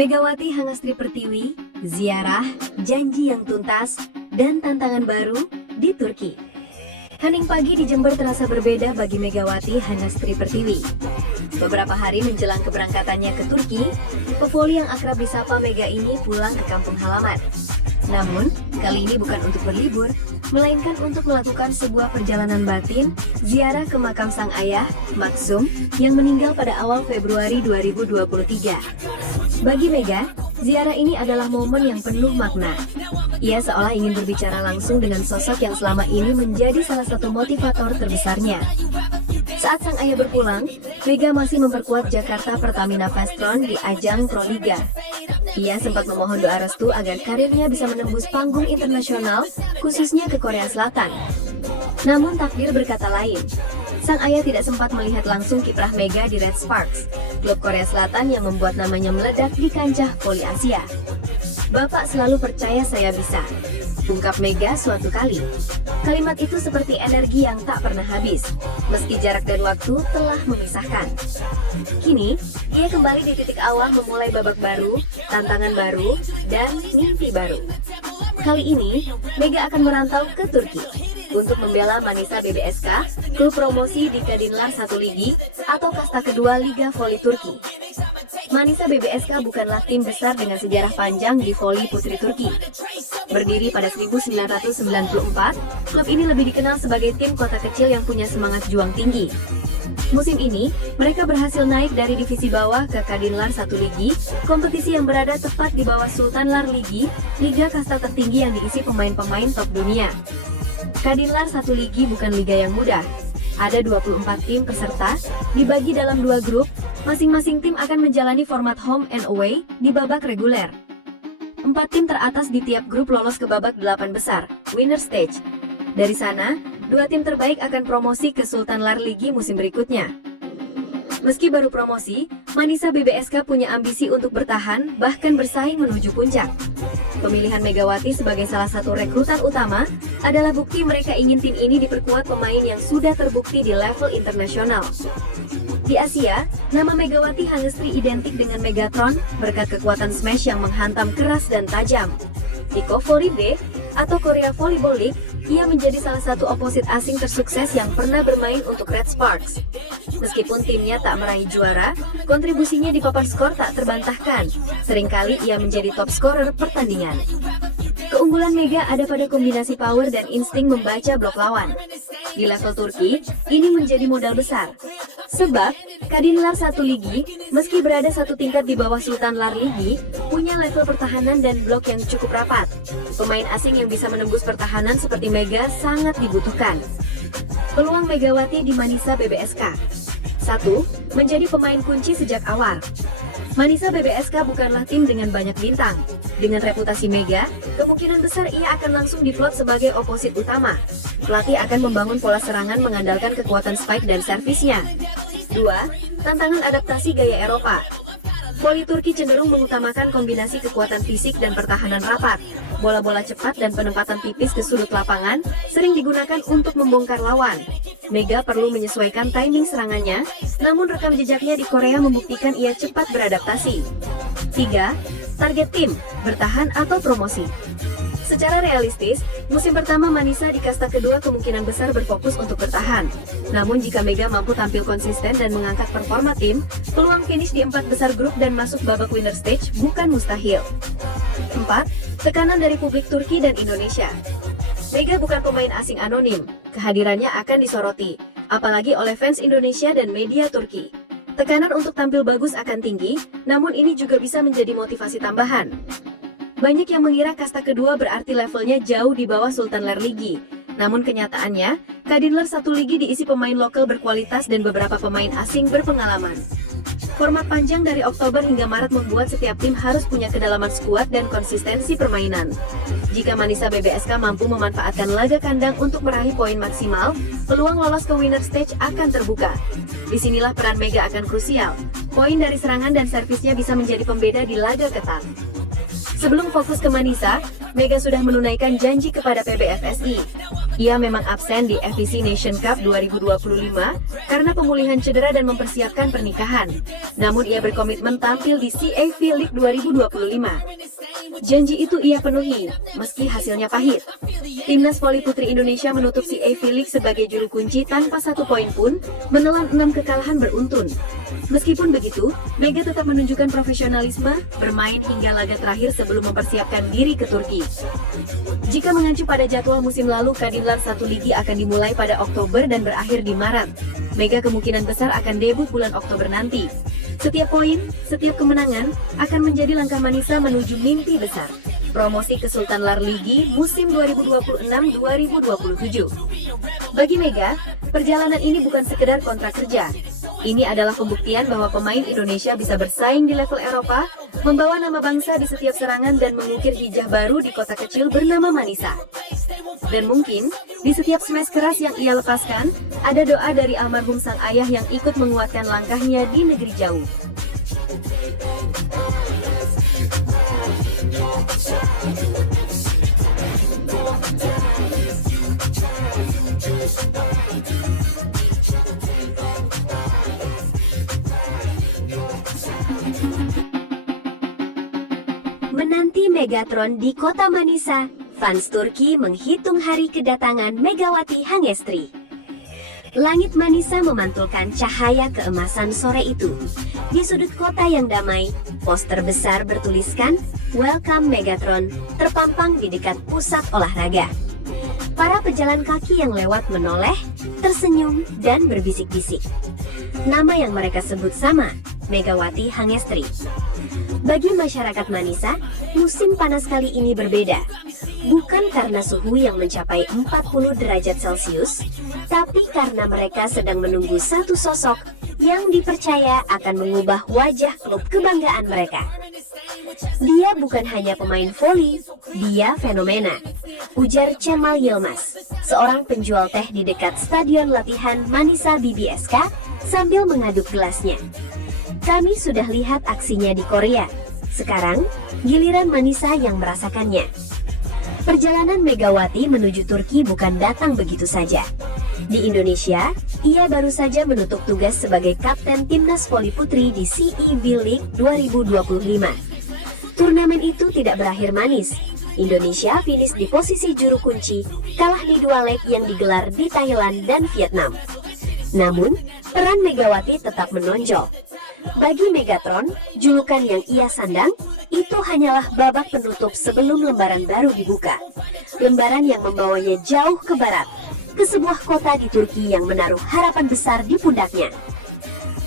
Megawati Hangastri Pertiwi, ziarah, janji yang tuntas, dan tantangan baru di Turki. Hening pagi di Jember terasa berbeda bagi Megawati Hangastri Pertiwi. Beberapa hari menjelang keberangkatannya ke Turki, pevoli yang akrab disapa Mega ini pulang ke kampung halaman. Namun, kali ini bukan untuk berlibur, melainkan untuk melakukan sebuah perjalanan batin, ziarah ke makam sang ayah, Maksum, yang meninggal pada awal Februari 2023. Bagi Mega, ziarah ini adalah momen yang penuh makna. Ia seolah ingin berbicara langsung dengan sosok yang selama ini menjadi salah satu motivator terbesarnya. Saat sang ayah berpulang, Mega masih memperkuat Jakarta Pertamina Vestron di ajang Proliga. Ia sempat memohon doa restu agar karirnya bisa menembus panggung internasional, khususnya ke Korea Selatan. Namun takdir berkata lain. Sang ayah tidak sempat melihat langsung kiprah Mega di Red Sparks, klub Korea Selatan yang membuat namanya meledak di kancah voli Asia. "Bapak selalu percaya saya bisa," ungkap Mega suatu kali. Kalimat itu seperti energi yang tak pernah habis, meski jarak dan waktu telah memisahkan. Kini, ia kembali di titik awal memulai babak baru, tantangan baru, dan mimpi baru. Kali ini, Mega akan merantau ke Turki untuk membela Manisa BBSK, klub promosi di Kadinlar 1 Ligi atau kasta kedua Liga Voli Turki. Manisa BBSK bukanlah tim besar dengan sejarah panjang di voli putri Turki. Berdiri pada 1994, klub ini lebih dikenal sebagai tim kota kecil yang punya semangat juang tinggi. Musim ini, mereka berhasil naik dari divisi bawah ke Kadinlar 1 Ligi, kompetisi yang berada tepat di bawah Sultanlar Ligi, liga kasta tertinggi yang diisi pemain-pemain top dunia. Kadinlar 1 Ligi bukan liga yang mudah. Ada 24 tim peserta, dibagi dalam 2 grup, masing-masing tim akan menjalani format home and away di babak reguler. 4 tim teratas di tiap grup lolos ke babak 8 besar, winner stage. Dari sana, 2 tim terbaik akan promosi ke Sultanlar Ligi musim berikutnya. Meski baru promosi, Manisa BBSK punya ambisi untuk bertahan, bahkan bersaing menuju puncak. Pemilihan Megawati sebagai salah satu rekrutan utama adalah bukti mereka ingin tim ini diperkuat pemain yang sudah terbukti di level internasional. Di Asia, nama Megawati Hangestri identik dengan Megatron berkat kekuatan smash yang menghantam keras dan tajam. Di Voli B atau Korea Volleyball League, ia menjadi salah satu oposit asing tersukses yang pernah bermain untuk Red Sparks. Meskipun timnya tak meraih juara, kontribusinya di papan skor tak terbantahkan. Seringkali ia menjadi top scorer pertandingan. Keunggulan Mega ada pada kombinasi power dan insting membaca blok lawan. Di level Turki, ini menjadi modal besar. Sebab, Kadinlar 1 Ligi, meski berada satu tingkat di bawah Sultanlar Ligi, punya level pertahanan dan blok yang cukup rapat. Pemain asing yang bisa menembus pertahanan seperti Mega sangat dibutuhkan. Peluang Megawati di Manisa BBSK. 1. Menjadi pemain kunci sejak awal. Manisa BBSK bukanlah tim dengan banyak bintang. Dengan reputasi Mega, kemungkinan besar ia akan langsung diplot sebagai oposit utama. Pelatih akan membangun pola serangan mengandalkan kekuatan spike dan servisnya. 2. Tantangan adaptasi gaya Eropa. Voli Turki cenderung mengutamakan kombinasi kekuatan fisik dan pertahanan rapat. Bola-bola cepat dan penempatan tipis ke sudut lapangan sering digunakan untuk membongkar lawan. Mega perlu menyesuaikan timing serangannya, namun rekam jejaknya di Korea membuktikan ia cepat beradaptasi. 3. Target tim, bertahan atau promosi. Secara realistis, musim pertama Manisa di kasta kedua kemungkinan besar berfokus untuk bertahan. Namun jika Mega mampu tampil konsisten dan mengangkat performa tim, peluang finish di 4 besar grup dan masuk babak winner stage bukan mustahil. 4. Tekanan dari publik Turki dan Indonesia. Mega bukan pemain asing anonim, kehadirannya akan disoroti, apalagi oleh fans Indonesia dan media Turki. Tekanan untuk tampil bagus akan tinggi, namun ini juga bisa menjadi motivasi tambahan. Banyak yang mengira kasta kedua berarti levelnya jauh di bawah Sultanlar Ligi. Namun kenyataannya, Kadinlar 1 Ligi diisi pemain lokal berkualitas dan beberapa pemain asing berpengalaman. Format panjang dari Oktober hingga Maret membuat setiap tim harus punya kedalaman skuad dan konsistensi permainan. Jika Manisa BBSK mampu memanfaatkan laga kandang untuk meraih poin maksimal, peluang lolos ke winner stage akan terbuka. Disinilah peran Mega akan krusial. Poin dari serangan dan servisnya bisa menjadi pembeda di laga ketat. Sebelum fokus ke Manisa, Mega sudah menunaikan janji kepada PBFSI. Ia memang absen di FVC Nation Cup 2025 karena pemulihan cedera dan mempersiapkan pernikahan. Namun ia berkomitmen tampil di CAV League 2025. Janji itu ia penuhi, meski hasilnya pahit. Timnas Voli Putri Indonesia menutup CAV League sebagai juru kunci tanpa 1 poin pun, menelan 6 kekalahan beruntun. Meskipun begitu, Mega tetap menunjukkan profesionalisme, bermain hingga laga terakhir sebelum mempersiapkan diri ke Turki. Jika mengacu pada jadwal musim lalu, Kadinlar 1 Ligi akan dimulai pada Oktober dan berakhir di Maret. Mega kemungkinan besar akan debut bulan Oktober nanti. Setiap poin, setiap kemenangan akan menjadi langkah Manisa menuju mimpi besar. Promosi ke Sultan Lar Ligi musim 2026-2027. Bagi Mega, perjalanan ini bukan sekedar kontrak kerja. Ini adalah pembuktian bahwa pemain Indonesia bisa bersaing di level Eropa, membawa nama bangsa di setiap serangan dan mengukir hijah baru di kota kecil bernama Manisa. Dan mungkin, di setiap smash keras yang ia lepaskan, ada doa dari almarhum sang ayah yang ikut menguatkan langkahnya di negeri jauh. Menanti Megatron di kota Manisa, fans Turki menghitung hari kedatangan Megawati Hangestri. Langit Manisa memantulkan cahaya keemasan sore itu. Di sudut kota yang damai, poster besar bertuliskan "Welcome Megatron" terpampang di dekat pusat olahraga. Para pejalan kaki yang lewat menoleh, tersenyum, dan berbisik-bisik. Nama yang mereka sebut sama, Megawati Hangestri. Bagi masyarakat Manisa, musim panas kali ini berbeda. Bukan karena suhu yang mencapai 40 derajat Celcius, tapi karena mereka sedang menunggu satu sosok yang dipercaya akan mengubah wajah klub kebanggaan mereka. Dia bukan hanya pemain voli, dia fenomena, ujar Cemal Yilmaz, seorang penjual teh di dekat stadion latihan Manisa BBSK sambil mengaduk gelasnya. Kami sudah lihat aksinya di Korea. Sekarang, giliran Manisa yang merasakannya. Perjalanan Megawati menuju Turki bukan datang begitu saja. Di Indonesia, ia baru saja menutup tugas sebagai kapten Timnas Voli Putri di CAV League 2025. Turnamen itu tidak berakhir manis. Indonesia finish di posisi juru kunci, kalah di 2 leg yang digelar di Thailand dan Vietnam. Namun, peran Megawati tetap menonjol. Bagi Megatron, julukan yang ia sandang, itu hanyalah babak penutup sebelum lembaran baru dibuka. Lembaran yang membawanya jauh ke barat, ke sebuah kota di Turki yang menaruh harapan besar di pundaknya.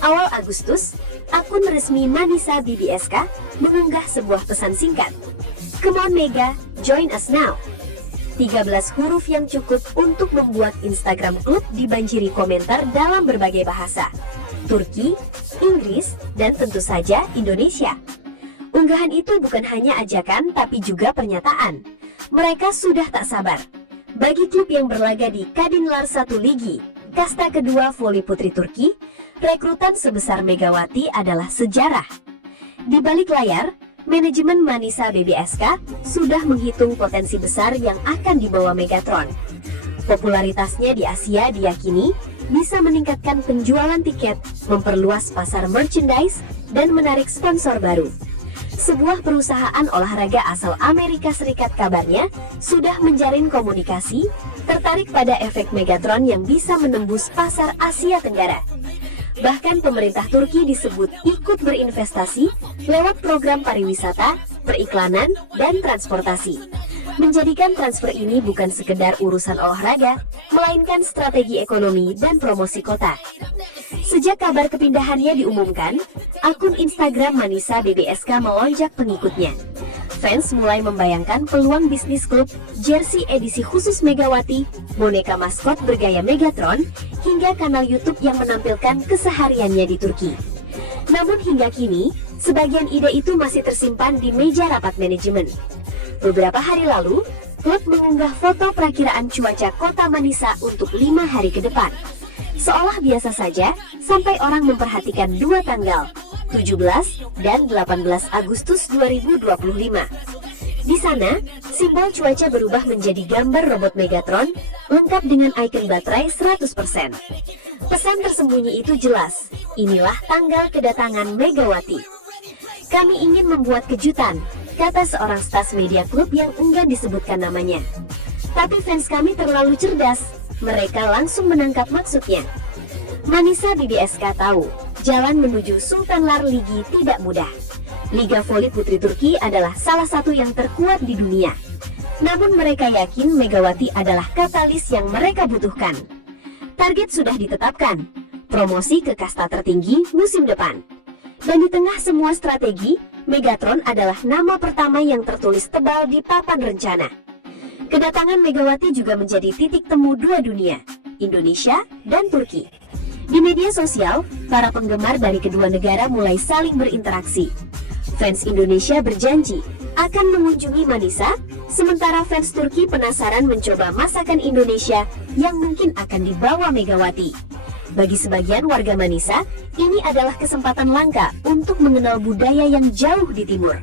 Awal Agustus, akun resmi Manisa BBSK mengunggah sebuah pesan singkat. "Come on Mega, join us now." 13 huruf yang cukup untuk membuat Instagram klub dibanjiri komentar dalam berbagai bahasa. Turki, Inggris, dan tentu saja Indonesia. Unggahan itu bukan hanya ajakan tapi juga pernyataan. Mereka sudah tak sabar. Bagi klub yang berlaga di Kadinlar 1 Ligi, kasta kedua voli putri Turki, rekrutan sebesar Megawati adalah sejarah. Di balik layar, manajemen Manisa BBSK sudah menghitung potensi besar yang akan dibawa Megatron. Popularitasnya di Asia diyakini bisa meningkatkan penjualan tiket, memperluas pasar merchandise, dan menarik sponsor baru. Sebuah perusahaan olahraga asal Amerika Serikat kabarnya sudah menjalin komunikasi, tertarik pada efek Megatron yang bisa menembus pasar Asia Tenggara. Bahkan pemerintah Turki disebut ikut berinvestasi lewat program pariwisata, periklanan, dan transportasi. Menjadikan transfer ini bukan sekedar urusan olahraga, melainkan strategi ekonomi dan promosi kota. Sejak kabar kepindahannya diumumkan, akun Instagram Manisa BBSK melonjak pengikutnya. Fans mulai membayangkan peluang bisnis klub, jersey edisi khusus Megawati, boneka maskot bergaya Megatron, hingga kanal YouTube yang menampilkan kesehariannya di Turki. Namun hingga kini, sebagian ide itu masih tersimpan di meja rapat manajemen. Beberapa hari lalu, klub mengunggah foto perakiraan cuaca kota Manisa untuk 5 hari ke depan. Seolah biasa saja, sampai orang memperhatikan 2 tanggal, 17 dan 18 Agustus 2025. Di sana, simbol cuaca berubah menjadi gambar robot Megatron, lengkap dengan ikon baterai 100%. Pesan tersembunyi itu jelas, inilah tanggal kedatangan Megawati. Kami ingin membuat kejutan, kata seorang staf media klub yang enggan disebutkan namanya. Tapi fans kami terlalu cerdas, mereka langsung menangkap maksudnya. Manisa BBSK tahu, jalan menuju Sultan Lar Ligi tidak mudah. Liga Voli Putri Turki adalah salah satu yang terkuat di dunia. Namun mereka yakin Megawati adalah katalis yang mereka butuhkan. Target sudah ditetapkan, promosi ke kasta tertinggi musim depan. Dan di tengah semua strategi, Megatron adalah nama pertama yang tertulis tebal di papan rencana. Kedatangan Megawati juga menjadi titik temu dua dunia, Indonesia dan Turki. Di media sosial, para penggemar dari kedua negara mulai saling berinteraksi. Fans Indonesia berjanji akan mengunjungi Manisa, sementara fans Turki penasaran mencoba masakan Indonesia yang mungkin akan dibawa Megawati. Bagi sebagian warga Manisa, ini adalah kesempatan langka untuk mengenal budaya yang jauh di timur.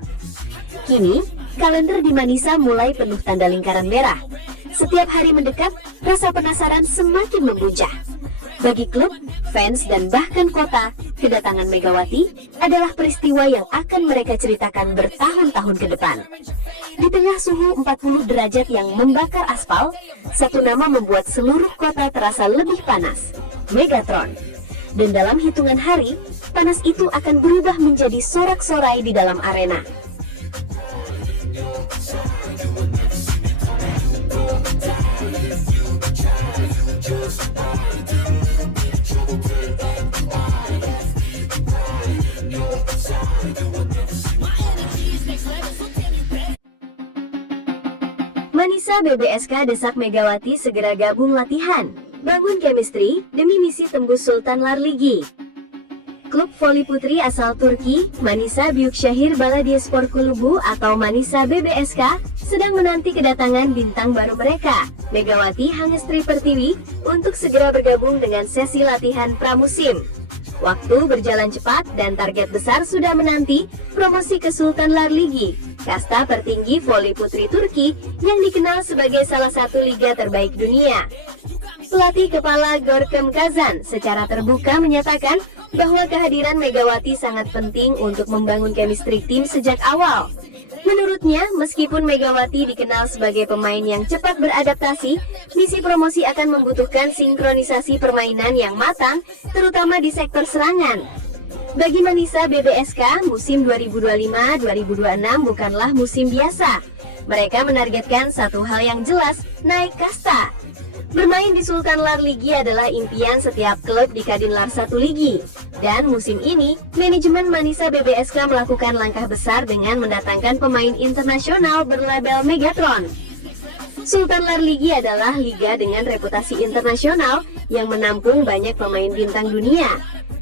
Kini, kalender di Manisa mulai penuh tanda lingkaran merah. Setiap hari mendekat, rasa penasaran semakin membuncah. Bagi klub, fans, dan bahkan kota, kedatangan Megawati adalah peristiwa yang akan mereka ceritakan bertahun-tahun ke depan. Di tengah suhu 40 derajat yang membakar aspal, satu nama membuat seluruh kota terasa lebih panas, Megatron. Dan dalam hitungan hari, panas itu akan berubah menjadi sorak-sorai di dalam arena. Manisa BBSK desak Megawati segera gabung latihan, bangun chemistry demi misi tembus Sultan Lar Ligi. Klub voli putri asal Turki, Manisa Büyükşehir Belediyespor Kulübü atau Manisa BBSK, sedang menanti kedatangan bintang baru mereka, Megawati Hangestri Pertiwi, untuk segera bergabung dengan sesi latihan pramusim. Waktu berjalan cepat dan target besar sudah menanti, promosi ke Sultan Lar Ligi, kasta tertinggi voli putri Turki yang dikenal sebagai salah satu liga terbaik dunia. Pelatih kepala Görkem Kazan secara terbuka menyatakan bahwa kehadiran Megawati sangat penting untuk membangun chemistry tim sejak awal. Menurutnya, meskipun Megawati dikenal sebagai pemain yang cepat beradaptasi, misi promosi akan membutuhkan sinkronisasi permainan yang matang, terutama di sektor serangan. Bagi Manisa BBSK, musim 2025-2026 bukanlah musim biasa. Mereka menargetkan satu hal yang jelas, naik kasta. Bermain di Sultan Lar Ligi adalah impian setiap klub di Kadin Lar 1 Ligi. Dan musim ini, manajemen Manisa BBSK melakukan langkah besar dengan mendatangkan pemain internasional berlabel Megatron. Sultan Lar Ligi adalah liga dengan reputasi internasional yang menampung banyak pemain bintang dunia.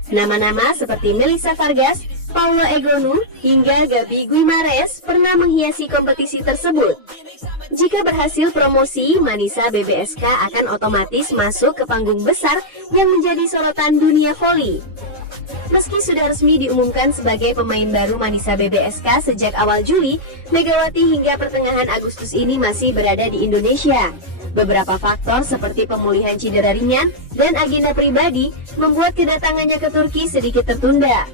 Nama-nama seperti Melissa Vargas, Paulo Egonu, hingga Gabi Guimares pernah menghiasi kompetisi tersebut. Jika berhasil promosi, Manisa BBSK akan otomatis masuk ke panggung besar yang menjadi sorotan dunia voli. Meski sudah resmi diumumkan sebagai pemain baru Manisa BBSK sejak awal Juli, Megawati hingga pertengahan Agustus ini masih berada di Indonesia. Beberapa faktor seperti pemulihan cedera ringan dan agenda pribadi membuat kedatangannya ke Turki sedikit tertunda.